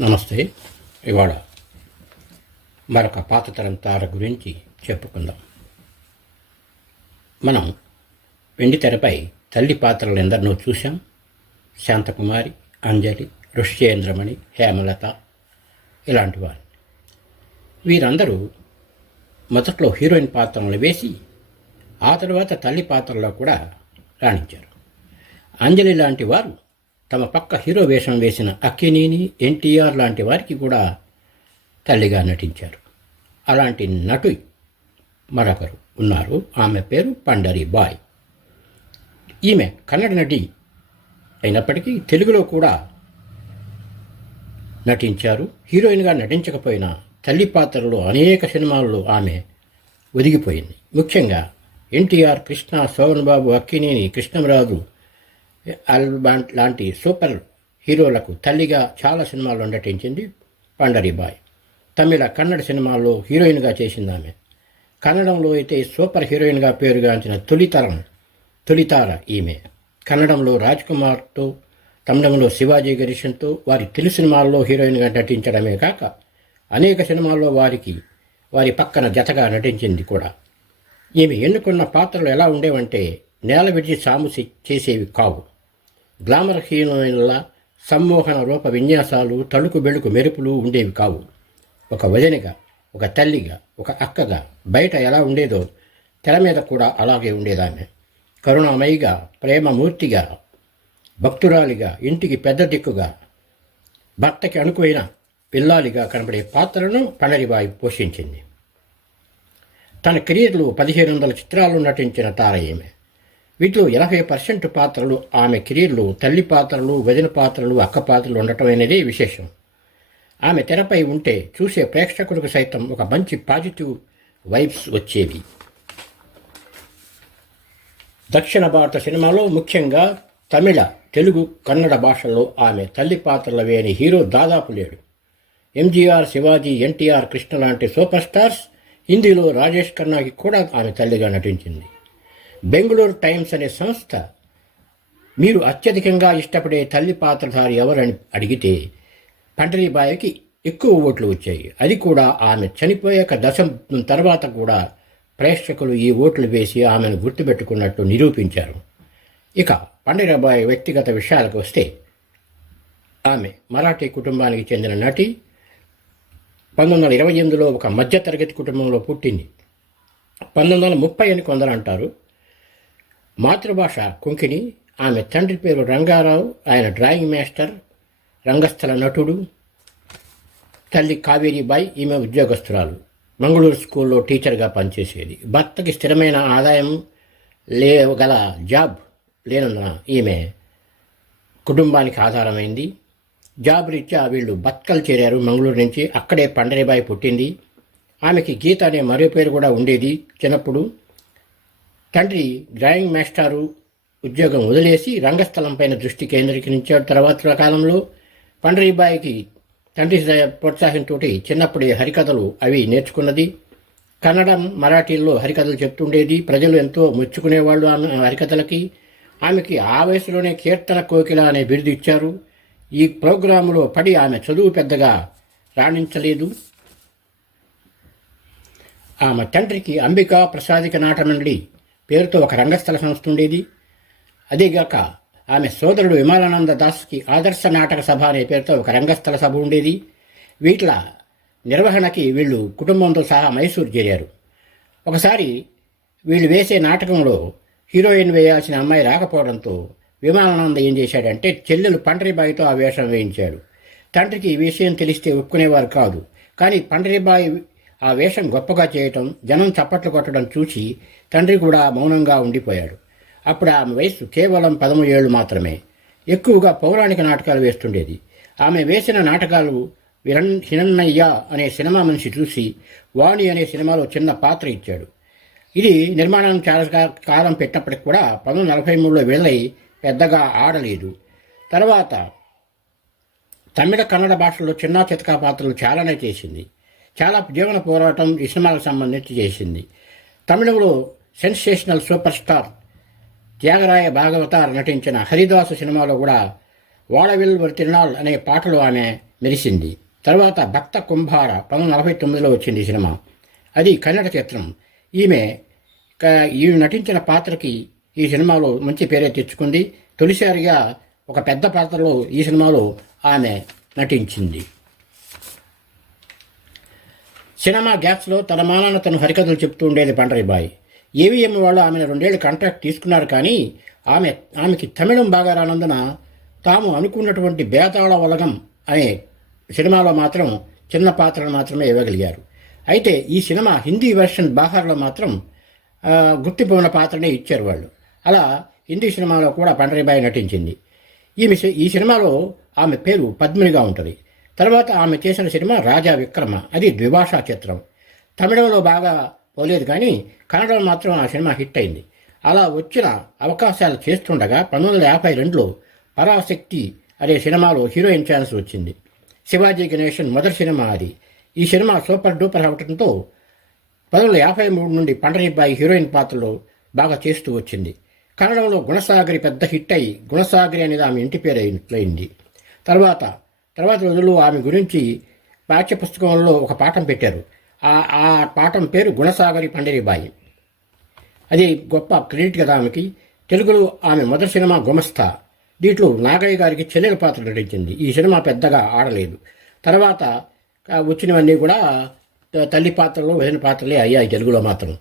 నమస్తే. ఇవాళ మరొక పాత తరం తార గురించి చెప్పుకుందాం. మనం వెండి తెరపై తల్లి పాత్రలు ఎందరినో చూశాం. శాంతకుమారి, అంజలి, ఋష్యేంద్రమణి, హేమలత ఇలాంటి వారు. వీరందరూ మొదట్లో హీరోయిన్ పాత్రలను వేసి ఆ తర్వాత తల్లి పాత్రలో కూడా రాణించారు. అంజలి లాంటి వారు తమ పక్క హీరో వేషం వేసిన అక్కినేని, ఎన్టీఆర్ లాంటి వారికి కూడా తల్లిగా నటించారు. అలాంటి నటు మరొకరు ఉన్నారు. ఆమె పేరు పండరీబాయ్. ఈమె కన్నడ నటి అయినప్పటికీ తెలుగులో కూడా నటించారు. హీరోయిన్గా నటించకపోయినా తల్లి పాత్రలో అనేక సినిమాల్లో ఆమె ఒదిగిపోయింది. ముఖ్యంగా ఎన్టీఆర్, కృష్ణ, శోభన్ బాబు, అక్కినేని, కృష్ణంరాజు లాంటి సూపర్ హీరోలకు తల్లిగా చాలా సినిమాల్లో నటించింది పండరీబాయ్. తమిళ, కన్నడ సినిమాల్లో హీరోయిన్గా చేసింది ఆమె. కన్నడంలో అయితే సూపర్ హీరోయిన్గా పేరుగాంచిన తొలితార ఈమె. కన్నడంలో రాజ్ కుమార్తో, తమిళంలో శివాజీ గణేశన్తో వారి తెలుగు సినిమాల్లో హీరోయిన్గా నటించడమే కాక అనేక సినిమాల్లో వారి పక్కన జతగా నటించింది కూడా. ఈమె ఎన్నుకున్న పాత్రలు ఎలా ఉండేవంటే నేల విడిచి సాము చేసేవి కావు. గ్లామర్ హీరోయిన్ల సమ్మోహన రూప విన్యాసాలు, తళుకు బెళుకు మెరుపులు ఉండేవి కావు. ఒక వదినగా, ఒక తల్లిగా, ఒక అక్కగా బయట ఎలా ఉండేదో తెర మీద కూడా అలాగే ఉండేదామె. కరుణామయిగా, ప్రేమమూర్తిగా, భక్తురాలిగా, ఇంటికి పెద్ద దిక్కుగా, భర్తకి అనుకువైన పిల్లాలిగా కనబడే పాత్రలను పండరీబాయి పోషించింది. తన కెరీర్లో 1500 చిత్రాల్లో నటించిన తార ఈమె. వీటిలో 80% పాత్రలు ఆమె కెరీర్లో తల్లి పాత్రలు, వదిన పాత్రలు, అక్క పాత్రలు ఉండటం అనేది విశేషం. ఆమె తెరపై ఉంటే చూసే ప్రేక్షకులకు సైతం ఒక మంచి పాజిటివ్ వైబ్స్ వచ్చేవి. దక్షిణ భారత సినిమాలో ముఖ్యంగా తమిళ, తెలుగు, కన్నడ భాషల్లో ఆమె తల్లి పాత్రలు వేయని హీరో దాదాపు లేడు. ఎంజీఆర్, శివాజీ, ఎన్టీఆర్, కృష్ణ లాంటి సూపర్ స్టార్స్, హిందీలో రాజేష్ ఖన్నాకి కూడా ఆమె తల్లిగా నటించింది. బెంగళూరు టైమ్స్ అనే సంస్థ మీరు అత్యధికంగా ఇష్టపడే తల్లి పాత్రధారి ఎవరని అడిగితే పండరీబాయికి ఎక్కువ ఓట్లు వచ్చాయి. అది కూడా ఆమె చనిపోయాక దశకం తర్వాత కూడా ప్రేక్షకులు ఈ ఓట్లు వేసి ఆమెను గుర్తుపెట్టుకున్నట్టు నిరూపించారు. ఇక పండరీబాయి వ్యక్తిగత విషయాలకు వస్తే ఆమె మరాఠీ కుటుంబానికి చెందిన నటి. 1928లో ఒక మధ్యతరగతి కుటుంబంలో పుట్టింది. 1930 అని కొందరు అంటారు. మాతృభాష కొంకిణి. ఆమె తండ్రి పేరు రంగారావు. ఆయన డ్రాయింగ్ మాస్టర్, రంగస్థల నటుడు. తల్లి కావేరీబాయి, ఈమె ఉద్యోగస్తురాలు. మంగళూరు స్కూల్లో టీచర్గా పనిచేసేది. భర్తకి స్థిరమైన ఆదాయం గల జాబ్ లేనందున ఈమె కుటుంబానికి ఆధారమైంది. జాబ్ రీత్యా వీళ్ళు బత్కల్ చేరారు మంగళూరు నుంచి. అక్కడే పండరీబాయి పుట్టింది. ఆమెకి గీత అనే మరో పేరు కూడా ఉండేది చిన్నప్పుడు. తండ్రి డ్రాయింగ్ మాస్టారు ఉద్యోగం వదిలేసి రంగస్థలం పైన దృష్టి కేంద్రీకరించాడు. తర్వాత కాలంలో పండరీబాయికి తండ్రి ప్రోత్సాహంతో చిన్నప్పుడే హరికథలు అవి నేర్చుకున్నది. కన్నడం, మరాఠీల్లో హరికథలు చెప్తుండేది. ప్రజలు ఎంతో మెచ్చుకునేవాళ్ళు ఆమె హరికథలకి. ఆమెకి ఆ వయసులోనే కీర్తన కోకిల అనే బిరుదు ఇచ్చారు. ఈ ప్రోగ్రాములో పడి ఆమె చదువు పెద్దగా రాణించలేదు. ఆమె తండ్రికి అంబికా ప్రసాదిక నాటమండలి పేరుతో ఒక రంగస్థల సంస్థ ఉండేది. అదేగాక ఆమె సోదరుడు విమలానంద దాస్కి ఆదర్శ నాటక సభ అనే పేరుతో ఒక రంగస్థల సభ ఉండేది. వీటిల నిర్వహణకి వీళ్ళు కుటుంబంతో సహా మైసూరు చేరారు. ఒకసారి వీళ్ళు వేసే నాటకంలో హీరోయిన్ వేయాల్సిన అమ్మాయి రాకపోవడంతో విమలానంద ఏం చేశాడంటే చెల్లెలు పండరీబాయితో ఆ వేషం వేయించాడు. తండ్రికి ఈ విషయం తెలిస్తే ఒప్పుకునేవారు కాదు. కానీ పండరీబాయి ఆ వేషం గొప్పగా చేయటం, జనం చప్పట్లు కొట్టడం చూసి తండ్రి కూడా మౌనంగా ఉండిపోయాడు. అప్పుడు ఆమె వయసు కేవలం 13 ఏళ్ళు మాత్రమే. ఎక్కువగా పౌరాణిక నాటకాలు వేస్తుండేది. ఆమె వేసిన నాటకాలు హినన్నయ్య అనే సినిమా మనిషి చూసి వాణి అనే సినిమాలో చిన్న పాత్ర ఇచ్చాడు. ఇది నిర్మాణం చాలా కాలం పెట్టినప్పటికి కూడా 1943లో విడుదలై పెద్దగా ఆడలేదు. తర్వాత తమిళ, కన్నడ భాషల్లో చిన్న చితకా పాత్రలు చాలానే చేసింది. చాలా జీవన పోరాటం ఈ సినిమాలకు సంబంధించి చేసింది. తమిళంలో sensational super star Thyagaraja Bhagavathar నటించిన హరిదాసు సినిమాలో కూడా వాడవిల్ తిరునాళ్ అనే పాటలు ఆమె మెరిసింది. తర్వాత భక్త కుంభార 1949లో వచ్చింది ఈ సినిమా. అది కన్నడ చిత్రం. ఈమె నటించిన పాత్రకి ఈ సినిమాలో మంచి పేరే తెచ్చుకుంది. తొలిసారిగా ఒక పెద్ద పాత్రలో ఈ సినిమాలో ఆమె నటించింది. సినిమా గ్యాప్స్లో తన మానాన తను హరికథలు చెప్తూ ఉండేది పండరీబాయి. ఏవిఎం వాళ్ళు ఆమెను 2 ఏళ్ళు కాంట్రాక్ట్ తీసుకున్నారు. కానీ ఆమెకి తమిళం బాగా రానందున తాము అనుకున్నటువంటి బేతాళ ఉలగం అనే సినిమాలో మాత్రం చిన్న పాత్రను మాత్రమే ఇవ్వగలిగారు. అయితే ఈ సినిమా హిందీ వెర్షన్ బాహార్లో మాత్రం గుర్తింపు ఉన్న పాత్రనే ఇచ్చారు వాళ్ళు. అలా హిందీ సినిమాలో కూడా పండరీబాయి నటించింది. ఈ సినిమాలో ఆమె పేరు పద్మినిగా ఉంటుంది. తర్వాత ఆమె చేసిన సినిమా రాజా విక్రమ. అది ద్విభాషా చిత్రం. తమిళంలో బాగా పోలేదు కానీ కన్నడలో మాత్రం ఆ సినిమా హిట్ అయింది. అలా వచ్చిన అవకాశాలు చేస్తుండగా 1952లో పరాశక్తి అనే సినిమాలో హీరోయిన్ ఛాన్స్ వచ్చింది. శివాజీ గణేషన్ మొదటి సినిమా అది. ఈ సినిమా సూపర్ డూపర్ అవటంతో 1953 నుండి పండరీబాయి హీరోయిన్ పాత్రలో బాగా చేస్తూ వచ్చింది. కన్నడంలో గుణసాగరి పెద్ద హిట్ అయి గుణసాగరి అనేది ఆమె ఇంటి పేరు అయింది. తర్వాత రోజుల్లో ఆమె గురించి పాఠ్య పుస్తకంలో ఒక పాఠం పెట్టారు. ఆ పాఠం పేరు గుణసాగరి పండరీబాయి. అది గొప్ప క్రెడిట్ కదా ఆమెకి. తెలుగులో ఆమె మొదటి సినిమా గుమస్తా. దీంట్లో నాగయ్య గారికి చెల్లెల పాత్ర నటించింది. ఈ సినిమా పెద్దగా ఆడలేదు. తర్వాత వచ్చినవన్నీ కూడా తల్లి పాత్రలు వదిన పాత్రలే అయ్యాయి తెలుగులో మాత్రం.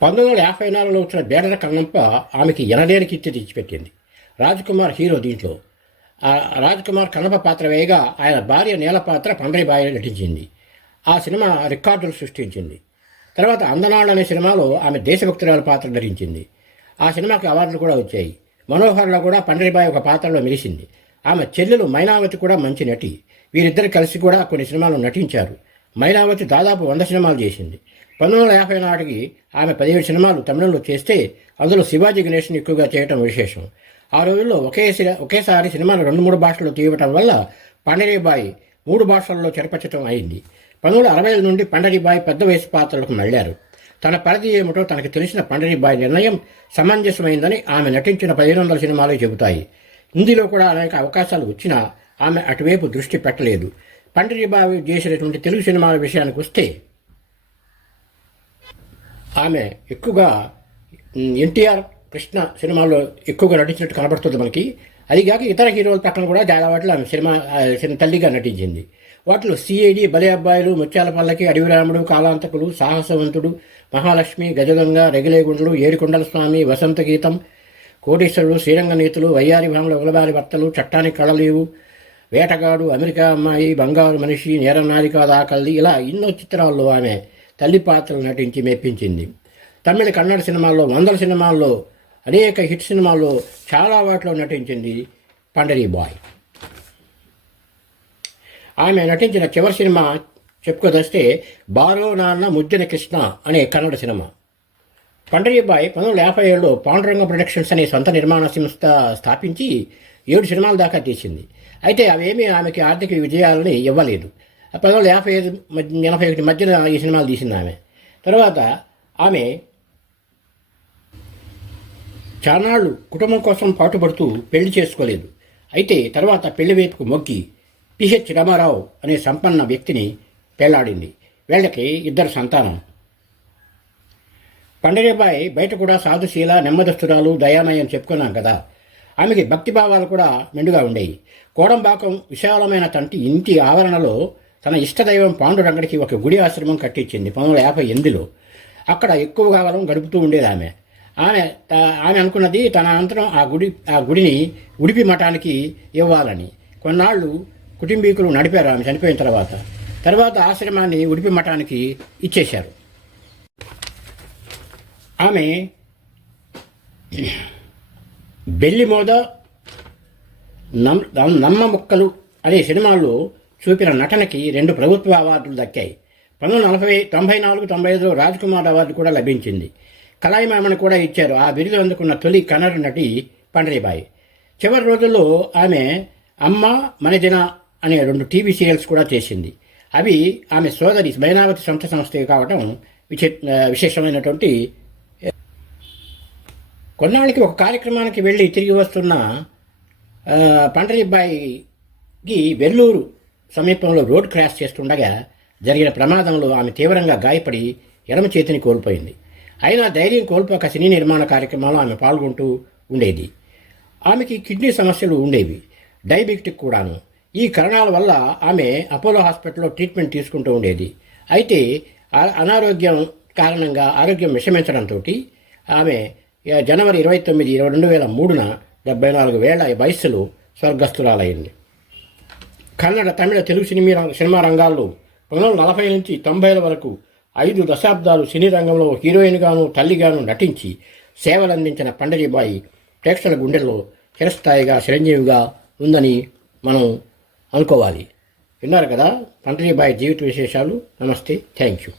1954లో వచ్చిన బేడర కన్నప్ప ఆమెకి ఎనలేని కీర్తి తెచ్చిపెట్టింది. రాజ్కుమార్ హీరో. దీంట్లో రాజ్కుమార్ కన్నప్ప పాత్ర వేయగా ఆయన భార్య నీల పాత్ర పండరీబాయి నటించింది. ఆ సినిమా రికార్డులు సృష్టించింది. తర్వాత అందనాళ్ అనే సినిమాలో ఆమె దేశభక్తురాల పాత్ర ధరించింది. ఆ సినిమాకి అవార్డులు కూడా వచ్చాయి. మనోహర్లో కూడా పండరీబాయి ఒక పాత్రలో మెరిసింది. ఆమె చెల్లెలు మైనావతి కూడా మంచి నటి. వీరిద్దరు కలిసి కూడా కొన్ని సినిమాలు నటించారు. మైనావతి దాదాపు 100 సినిమాలు చేసింది. 1950 నాటికి ఆమె 17 సినిమాలు తమిళంలో చేస్తే అందులో శివాజీ గణేషన్ ఎక్కువగా చేయటం విశేషం. ఆ రోజుల్లో ఒకేసారి సినిమాలు 2-3 భాషల్లో తీయటం వల్ల పండరీబాయి 3 భాషల్లో చెరపచ్చటం అయింది. 1960 నుండి పండరీబాయి పెద్ద వయసు పాత్రలకు మళ్లారు. తన పరిధి ఏమిటో తనకు తెలిసిన పండరీబాయి నిర్ణయం సమంజసమైందని ఆమె నటించిన 1500 సినిమాలు చెబుతాయి. హిందీలో కూడా అనేక అవకాశాలు వచ్చినా ఆమె అటువైపు దృష్టి పెట్టలేదు. పండరీబాయి చేసినటువంటి తెలుగు సినిమాల విషయానికి వస్తే ఆమె ఎక్కువగా ఎన్టీఆర్ కృష్ణ సినిమాల్లో ఎక్కువగా నటించినట్టు కనబడుతుంది మనకి. అదిగాక ఇతర హీరోల పక్కన కూడా చాలా వాటిలో ఆమె సినిమా తల్లిగా నటించింది. వాటిలో సిఐడి, బలి అబ్బాయిలు, ముత్యాల పల్లకి, అడవిరాముడు, కాలాంతకులు, సాహసవంతుడు, మహాలక్ష్మి, గజగంగ, రెగిలేగుండలు, ఏడుకొండల స్వామి, వసంత గీతం, కోటీశ్వరుడు, శ్రీరంగ నీతులు, వయ్యారి భామల ఉగలబారి భర్తలు, చట్టానికి కళలేవు, వేటగాడు, అమెరికా అమ్మాయి, బంగారు మనిషి, నేరం నారికా దాకల్ది, ఇలా ఎన్నో చిత్రాల్లో ఆమె తల్లి పాత్రలు నటించి మెప్పించింది. తమిళ, కన్నడ సినిమాల్లో 100 సినిమాల్లో, అనేక హిట్ సినిమాల్లో చాలా వాటిలో నటించింది పండరీబాయి. ఆమె నటించిన చివరి సినిమా చెప్పుకోదస్తే బారో నాన్న ముద్దిన కృష్ణ అనే కన్నడ సినిమా. పండరీబాయి 1957లో పాండురంగ ప్రొడక్షన్స్ అనే సొంత నిర్మాణ సంస్థ స్థాపించి 7 సినిమాల దాకా తీసింది. అయితే అవేమీ ఆమెకి ఆర్థిక విజయాలని ఇవ్వలేదు. 1955-81 మధ్యన ఈ సినిమాలు తీసింది ఆమె. తర్వాత ఆమె చానాళ్ళు కుటుంబం కోసం పాటుపడుతూ పెళ్లి చేసుకోలేదు. అయితే తర్వాత పెళ్లి వైపుకు మొగ్గి పిహెచ్ రామారావు అనే సంపన్న వ్యక్తిని పెళ్లాడింది. వీళ్ళకి 2 సంతానం. పండరీబాయి బయట కూడా సాధుశీల, నెమ్మదస్తురాలు, దయామయ్య అని చెప్పుకున్నాం కదా. ఆమెకి భక్తిభావాలు కూడా మెండుగా ఉండేవి. కోడంబాకం విశాలమైన ఇంటి ఆవరణలో తన ఇష్టదైవం పాండురంగడికి ఒక గుడి ఆశ్రమం కట్టించింది 1958లో. అక్కడ ఎక్కువ కాలం గడుపుతూ ఉండేది ఆమె. ఆమె అనుకున్నది తన అనంతరం ఆ గుడిని ఉడిపి మఠానికి ఇవ్వాలని. కొన్నాళ్ళు కుటుంబీకులు నడిపారు ఆమె చనిపోయిన తర్వాత ఆశ్రమాన్ని ఉడిపి మఠానికి ఇచ్చేశారు. ఆమె బెల్లిమోద, నమ్మ ముక్కలు అనే సినిమాల్లో చూపిన నటనకి 2 ప్రభుత్వ అవార్డులు దక్కాయి. 1994-95లో రాజ్కుమార్ అవార్డు కూడా లభించింది. కళాయిమామని కూడా ఇచ్చారు. ఆ బిరుదు అందుకున్న తొలి కన్నడ నటి పండరీబాయి. చివరి రోజుల్లో ఆమె అమ్మ మనదిన అనే 2 టీవీ సీరియల్స్ కూడా చేసింది. అవి ఆమె సోదరి మైనావతి సొంత సంస్థ కావటం విశేషమైనటువంటి. కొన్నాళ్ళకి ఒక కార్యక్రమానికి వెళ్ళి తిరిగి వస్తున్న పండరీబాయి వెల్లూరు సమీపంలో రోడ్ క్రాష్ చేస్తుండగా జరిగిన ప్రమాదంలో ఆమె తీవ్రంగా గాయపడి ఎడమ చేతిని కోల్పోయింది. అయినా ధైర్యం కోల్పోక సినీ నిర్మాణ కార్యక్రమాల్లో ఆమె పాల్గొంటూ ఉండేది. ఆమెకి కిడ్నీ సమస్యలు ఉండేవి, డయాబెటిక్ కూడాను. ఈ కారణాల వల్ల ఆమె అపోలో హాస్పిటల్లో ట్రీట్మెంట్ తీసుకుంటూ ఉండేది. అయితే అనారోగ్యం కారణంగా ఆరోగ్యం విషమించడంతో ఆమె జనవరి 29, 2003న 74 ఏళ్ల వయస్సులో స్వర్గస్థురాలైంది. కన్నడ, తమిళ, తెలుగు సినిమా రంగాల్లో 1940 నుంచి 90ల వరకు 5 దశాబ్దాలు సినీ రంగంలో హీరోయిన్గాను తల్లిగాను నటించి సేవలందించిన పండరీబాయి ప్రేక్షకుల గుండెల్లో చిరస్థాయిగా చిరంజీవిగా ఉందని మనం అనుకోవాలి. విన్నారు కదా పండరీబాయి జీవిత విశేషాలు. నమస్తే, థ్యాంక్ యూ.